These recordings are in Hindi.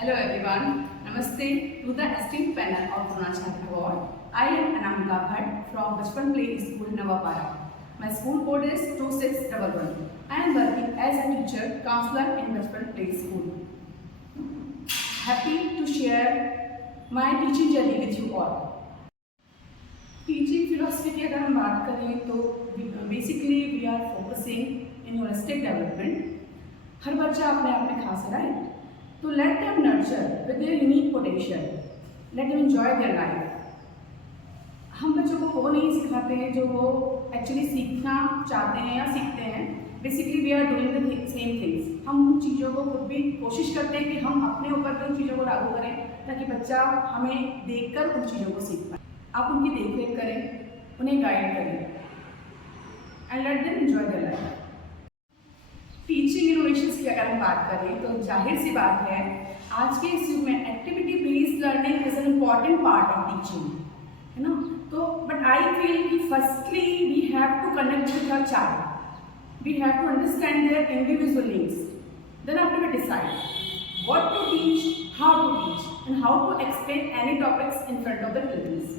Hello everyone, Namaste to the esteemed panel of Dronacharya Award. I am Anamika Bhatt from Bachpan Play School, Navapara. My school code is 2611. I am working as a teacher counselor in Bachpan Play School. Happy to share my teaching journey with you all. Teaching philosophy की अगर हम बात करें तो basically we are focusing in holistic development. हर बच्चा अपने आप में खास है, राइट? तो let them nurture with their unique potential, let them enjoy their life. हम बच्चों को वो नहीं सिखाते हैं जो वो एक्चुअली सीखना चाहते हैं या सीखते हैं। Basically we are doing the same things. हम उन चीज़ों को खुद भी कोशिश करते हैं कि हम अपने ऊपर भी उन चीज़ों को लागू करें ताकि बच्चा हमें देखकर उन चीज़ों को सीख पाए। आप उनकी देख रेख करें, उन्हें गाइड करें and let them enjoy their life. Teaching innovations की अगर हम बात करें तो जाहिर सी बात है आज के इस युग में activity based learning is an important part of teaching, है ना? तो बट आई फील कि firstly we have to connect with our child, we have to understand their individual needs, then after we decide what to teach, how to teach and how to explain any topics in front of the students.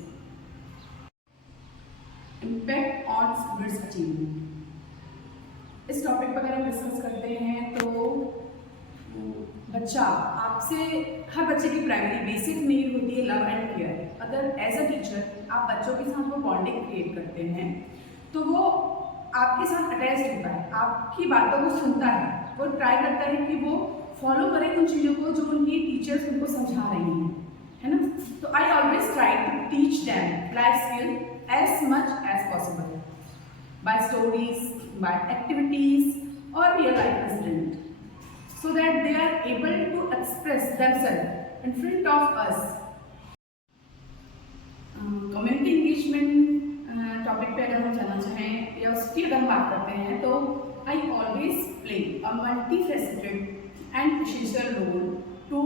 Impact on students achievement, इस टॉपिक पर अगर हम डिस्कस करते हैं तो बच्चा आपसे, हर बच्चे की प्राइमरी बेसिक नीड होती है लव एंड केयर। अगर एज अ टीचर आप बच्चों के साथ वो बॉन्डिंग क्रिएट करते हैं तो वो आपके साथ अटैच होता है, आपकी बातों को सुनता है, वो ट्राई करता है कि वो फॉलो करें उन चीज़ों को जो उनकी टीचर्स उनको समझा रही हैं, है ना? तो I always try to teach them life skill as much as possible by stories, by activities or real life incident, so that they are able to express themselves in front of us. Community engagement topic पे अगर हम जाना चाहें या उसकी अगर हम बात करते हैं तो I always play a multifaceted and essential role to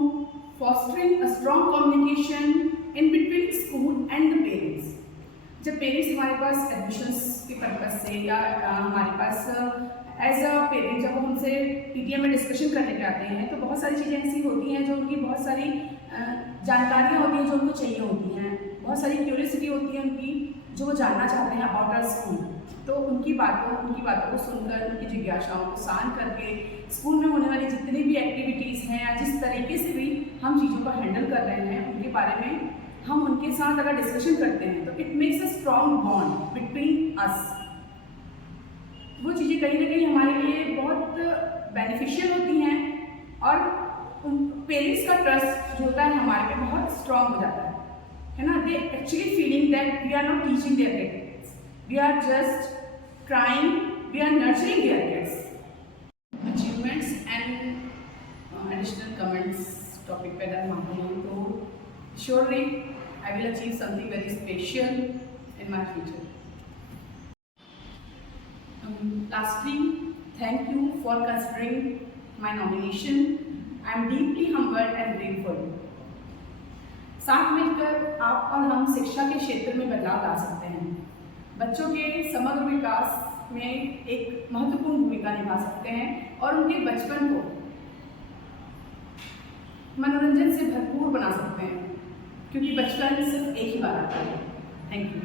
fostering a strong communication in between school and the parents. जब पेरेंट्स हमारे पास एडमिशन्स के पर्पज से या हमारे पास एज अ पेरेंट जब वो हमसे पीटीएम में डिस्कशन करने के आते हैं तो बहुत सारी चीज़ें ऐसी होती हैं जो उनकी बहुत सारी जानकारियाँ होती हैं जो उनको चाहिए होती हैं, बहुत सारी क्यूरियोसिटी होती है उनकी जो वो जानना चाहते हैं अबाउट आवर स्कूल। तो उनकी बातों को सुनकर, उनकी जिज्ञासाओं को शांत करके स्कूल में होने वाली जितनी भी एक्टिविटीज़ हैं या जिस तरीके से भी हम चीज़ों को हैंडल कर रहे हैं उनके बारे में हम उनके साथ अगर डिस्कशन करते हैं तो it makes a strong bond between us. वो चीज़ें कहीं ना कहीं हमारे लिए बहुत बेनिफिशियल होती हैं और पेरेंट्स का ट्रस्ट जो होता है हमारे पे बहुत स्ट्रॉन्ग हो जाता है ना? They actually feeling that we are not teaching their kids, we are just trying, we are nurturing their kids. Achievements and additional comments topic पे अगर मानते हैं तो surely I will achieve something very special in my future. Lastly, thank you for considering my nomination. I am deeply humbled and grateful. साथ मिलकर आप और हम शिक्षा के क्षेत्र में बदलाव ला सकते हैं, बच्चों के समग्र विकास में एक महत्वपूर्ण भूमिका निभा सकते हैं और उनके बचपन को मनोरंजन से भरपूर बना सकते हैं क्योंकि बचपन सिर्फ एक ही बार आता है। Thank you.